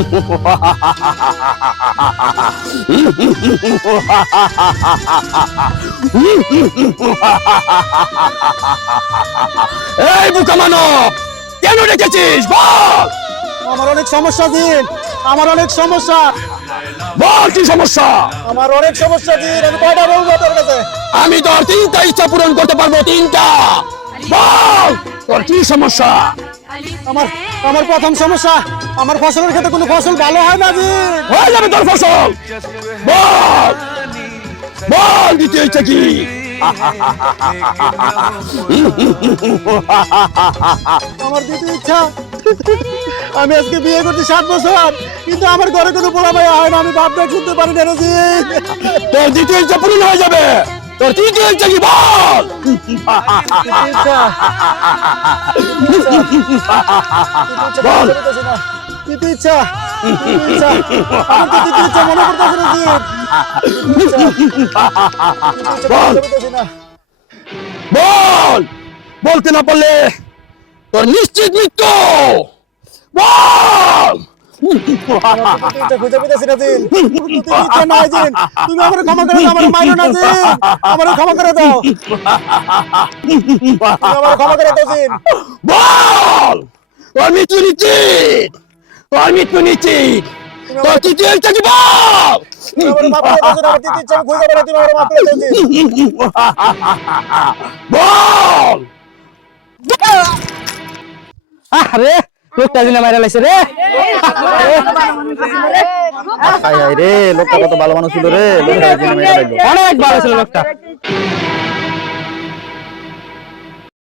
এই বোকা মানব, কেন ডেকেছিস বল? আমার অনেক সমস্যা দিন, আমার অনেক সমস্যা। বল কি সমস্যা? আমার অনেক সমস্যা দিন, আমি কয়টা বলবো তোর কাছে? আমি তোর 3টা ইচ্ছা পূরণ করতে পারবো, 3টা। বল তোর কি সমস্যা? আমার আমার প্রথম সমস্যা, আমার ফসলের ক্ষেত্রে কোনো ফসল ভালো হয় না জি। হয়ে যাবে তোর ফসল। বল বল দ্বিতীয় ইচ্ছা কি? আমার দ্বিতীয় ইচ্ছা, আমি আজকে বিয়ে করছি 7 বছর, কিন্তু আমার ঘরে কোনো পোলা ভাই হয় না, আমি ভাবনা শুনতে পারি না জি। তোর দ্বিতীয় ইচ্ছা পূরণ হয়ে যাবে। তোর তৃতীয় ইচ্ছা কি বল? বল তৃতীয় ইচ্ছা, আমার তো তৃতীয় ইচ্ছা মনে করতেছে না জি। বল বল, বলতে না পারলে তোর নিশ্চিত মৃত্যু। বল খুঁজে পেতেছি না জি। ইচ্ছা নাই জি, তুমি আমার ক্ষমা করে দাও, আমার মাইরো না জি, আমার ক্ষমা করে দাও, তুমি আমার ক্ষমা করে দাও জি। বল তোর মৃত্যু নিশ্চিত, তোর মৃত্যু নিশ্চিত। তোর তৃতীয় ইচ্ছা কি বল? তুমি আমার মাফ করে দাও জি, আমার তৃতীয় ইচ্ছা আমি খুঁজে পাবো না, তুমি আমার মাফ করে দাও জি। বল আরে লোকটা দিনে মাইরা লাইছে রে। হাই হাই রে, লোকটা কত ভালো মানুষ ছিল রে, লোকটা দিনে মাইরা লাইলো। অনেক ভালো ছিল লোকটা।